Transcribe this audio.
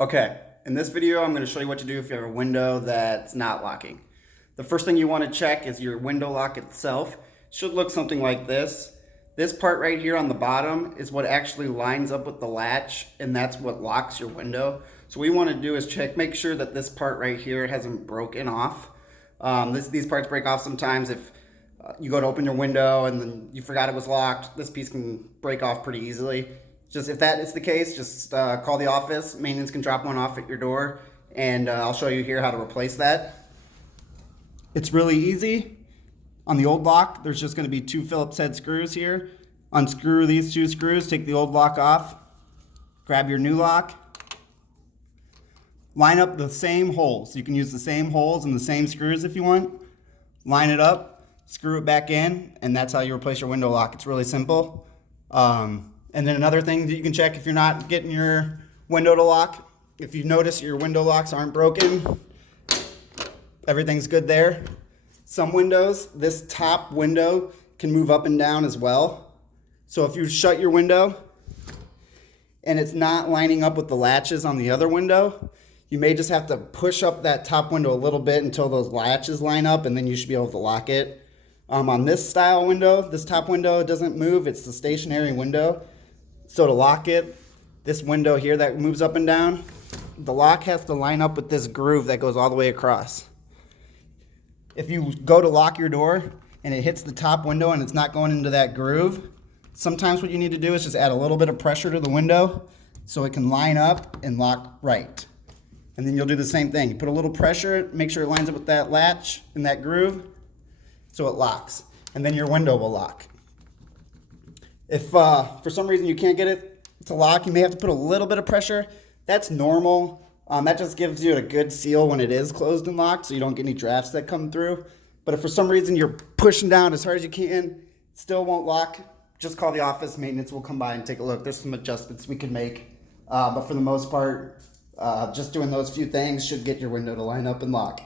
Okay, in this video, I'm going to show you what to do if you have a window that's not locking. The first thing you want to check is your window lock itself. It should look something like this. This part right here on the bottom is what actually lines up with the latch, and that's what locks your window. So what we want to do is make sure that this part right here hasn't broken off. These parts break off sometimes if you go to open your window and then you forgot it was locked. This piece can break off pretty easily. Just if that is the case, just call the office. Maintenance can drop one off at your door, and I'll show you here how to replace that. It's really easy. On the old lock, there's just going to be 2 Phillips head screws here. Unscrew these 2 screws, take the old lock off, grab your new lock, line up the same holes. You can use the same holes and the same screws if you want. Line it up, screw it back in, and that's how you replace your window lock. It's really simple. And then another thing that you can check if you're not getting your window to lock, if you notice your window locks aren't broken, everything's good there. Some windows, this top window can move up and down as well. So if you shut your window and it's not lining up with the latches on the other window, you may just have to push up that top window a little bit until those latches line up, and then you should be able to lock it. On this style window, this top window doesn't move, it's the stationary window. So to lock it, this window here that moves up and down, the lock has to line up with this groove that goes all the way across. If you go to lock your door and it hits the top window and it's not going into that groove, sometimes what you need to do is just add a little bit of pressure to the window so it can line up and lock right. And then you'll do the same thing. You put a little pressure, make sure it lines up with that latch and that groove so it locks. And then your window will lock. If for some reason you can't get it to lock, you may have to put a little bit of pressure. That's normal. That just gives you a good seal when it is closed and locked, so you don't get any drafts that come through. But if for some reason you're pushing down as hard as you can, still won't lock, just call the office. Maintenance will come by and take a look. There's some adjustments we can make. But for the most part, just doing those few things should get your window to line up and lock.